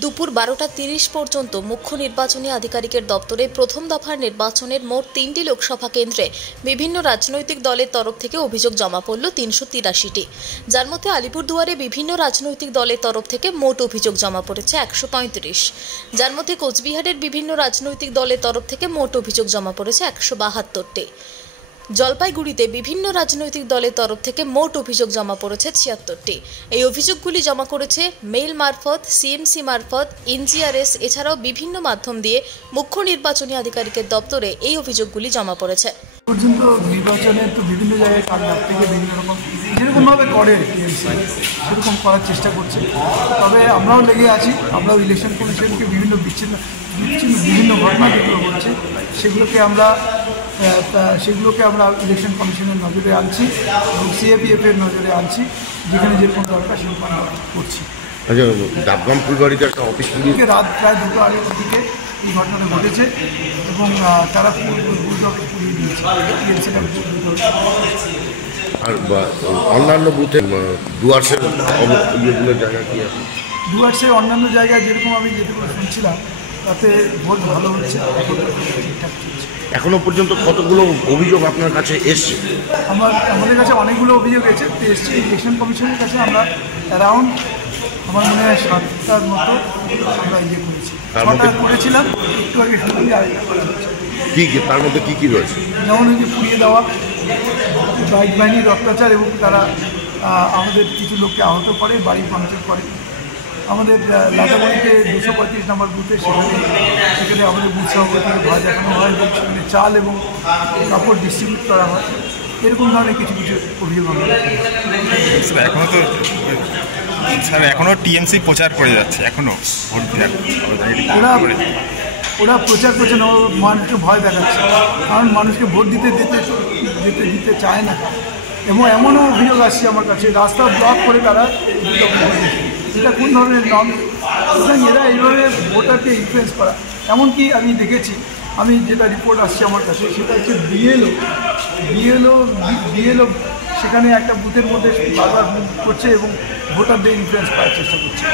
দুপুর 12:30 পর্যন্ত মুখ্য নির্বাচনী আধিকারিকের দপ্তরে প্রথম দফার নির্বাচনের মোট 3টি লোকসভা কেন্দ্রে বিভিন্ন রাজনৈতিক দলের তরফ থেকে অভিযোগ জমা পড়ল 383টি, যার মধ্যে আলিপুরদুয়ারে বিভিন্ন রাজনৈতিক দলের তরফ থেকে মোট অভিযোগ জমা পড়েছে 135, যার মধ্যে কোচবিহারের বিভিন্ন রাজনৈতিক দলের তরফ থেকে মোট অভিযোগ জমা পড়েছে 172টি। জলপাইগুড়িতে বিভিন্ন রাজনৈতিক দলের তরফ থেকে মোট অভিযোগ জমা পড়েছে 76টি। এই অভিযোগগুলি জমা করেছে মেইল মারফত, সিএমসি মারফত, এনজিআরএস এছাড়াও বিভিন্ন মাধ্যম দিয়ে মুখ্য নির্বাচনী আধিকারিকের দপ্তরে এই অভিযোগগুলি জমা পড়েছে। পর্যন্ত নির্বাচনের তো বিভিন্ন জায়গায় কাজ থেকে বিভিন্ন রকম যেরকমভাবে করে সেরকম করার চেষ্টা করছে, তবে আমরাও লেগে আছি। আমরাও ইলেকশন কমিশনকে বিভিন্ন বিভিন্ন ঘটনা যেগুলো হচ্ছে সেগুলোকে আমরা ইলেকশন কমিশনের নজরে আনছি এবং সিএপিএফের নজরে আনছি, যেখানে যেরকম দরকার সেরকম আমরা করছি। ডাবগ্রাম ফুলবাড়িতে একটা অফিস থেকে রাত প্রায় 2টা আড়াইটার দিকে এই ঘটনাটা ঘটেছে এবং তারা পুড়িয়ে দিয়েছে। আর অন্যান্য বুথে ডুয়ার্সের জায়গা কি আছে? ডুয়ার্সের অন্যান্য জায়গায় যেরকম আমি যেটুকু শুনছিলাম তাতে ভোট ভালো হচ্ছে, ঠিকঠাক চলছে। এখনো পর্যন্ত কতগুলো অভিযোগ আপনার কাছে এসছে? আমাদের কাছে অনেকগুলো অভিযোগ এসছে। ইলেকশন কমিশনের কাছে আমরা অ্যারাউন্ড আমার মনে হয় 7টার মতো আমরা করেছি। 6টা করেছিলাম, একটু আগে শুনলি আরেকটা করা হচ্ছে। তার মধ্যে কী কী রয়েছে? যেমন ওই যে পুড়িয়ে দেওয়া, বাইক বাহিনীর অত্যাচার এবং তারা আমাদের কিছু লোককে আহত করে, বাড়ি ভাঙচুর করে। আমাদের লাটাবাড়িতে 235 নম্বর বুথে সেখানে আমাদের বুথ সভাপতিকে ভয় দেখানো হয় এবং সেখানে চাল এবং কাপড় ডিস্ট্রিবিউট করা হয়। এরকম ধরনের কিছু অভিযোগ আমরা এখনও টিএমসি প্রচার করে যাচ্ছে, এখনও ওরা প্রচার করছে না, মানুষকে ভয় দেখাচ্ছে, কারণ মানুষকে ভোট দিতে চায় না। এবং এমনও অভিযোগ আসছে আমার কাছে, রাস্তা ব্লক করে তারা এটা কোন ধরনের নন, সুতরাং এরা এইভাবে ভোটারকে ইনফ্লুয়েন্স করা। এমনকি আমি দেখেছি, আমি যেটা রিপোর্ট আসছে আমার কাছে সেটা হচ্ছে বিএলও সেখানে একটা বুথের মধ্যে বারবার করছে এবং ভোটারদের ইনফ্লুয়েন্স করার চেষ্টা করছে।